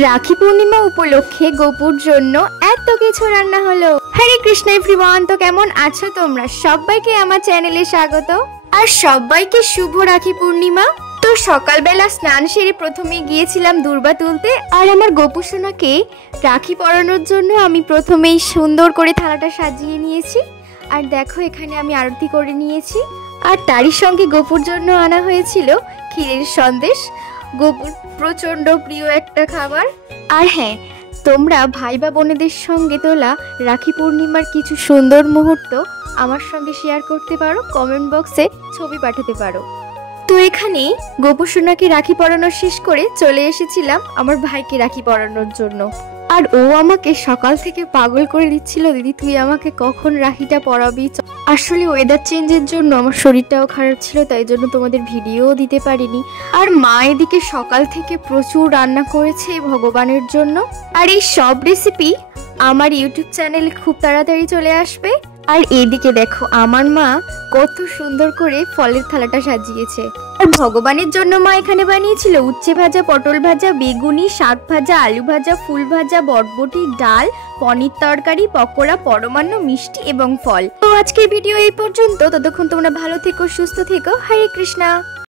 রাখি পূর্ণিমা উপলক্ষে গোপুর জন্য এত কিছু রান্না হলো। হরে কৃষ্ণ এভরিওয়ান, তো কেমন আছো তোমরা? সবাইকে আমার চ্যানেলে স্বাগত আর সবাইকে শুভ রাখি পূর্ণিমা। তো সকালবেলা স্নান সেরে প্রথমে গিয়েছিলাম দূর্বা তুলতে, আর আমার গোপু সোনাকে রাখি পরানোর জন্য আমি প্রথমেই সুন্দর করে থালাটা সাজিয়ে নিয়েছি। আর দেখো এখানে আমি আরতি করে নিয়েছি। আর তারই সঙ্গে গোপুর জন্য আনা হয়েছিল ক্ষীরের সন্দেশ, গোপুর প্রচণ্ড প্রিয় একটা খাবার। আর হ্যাঁ, তোমরা ভাই বা বোনেদের সঙ্গে তোলা রাখি পূর্ণিমার কিছু সুন্দর মুহূর্ত আমার সঙ্গে শেয়ার করতে পারো, কমেন্ট বক্সে ছবি পাঠাতে পারো। তো এখানে গোপু সোনাকে রাখি পরানো শেষ করে চলে এসেছিলাম আমার ভাইকে রাখি পরানোর জন্য। আর ও আমাকে সকাল থেকে পাগল করে দিচ্ছিল, দিদি তুই আমাকে কখন রাখিটা পরাবি। আসলে ওয়েদার চেঞ্জের জন্য আমার শরীরটাও খারাপ ছিল, তাই জন্য তোমাদের ভিডিও দিতে পারিনি। আর মা এদিকে সকাল থেকে প্রচুর রান্না করেছে ভগবানের জন্য। আর এই সব রেসিপি আমার ইউটিউব চ্যানেলে খুব তাড়াতাড়ি চলে আসবে। আর এদিকে দেখো আমার মা কত সুন্দর করে ফলের থালাটা সাজিয়েছে। আর ভগবানের জন্য মা এখানে বানিয়েছিল উচ্ছে ভাজা, পটল ভাজা, বেগুনি, শাক ভাজা, আলু ভাজা, ফুল ভাজা, বরবটি, ডাল, পনির তরকারি, পকোড়া, পরমান্ন, মিষ্টি এবং ফল। তো আজকের ভিডিও এই পর্যন্ত। ততক্ষণ তোমরা ভালো থেকো, সুস্থ থেকো। হরে কৃষ্ণা।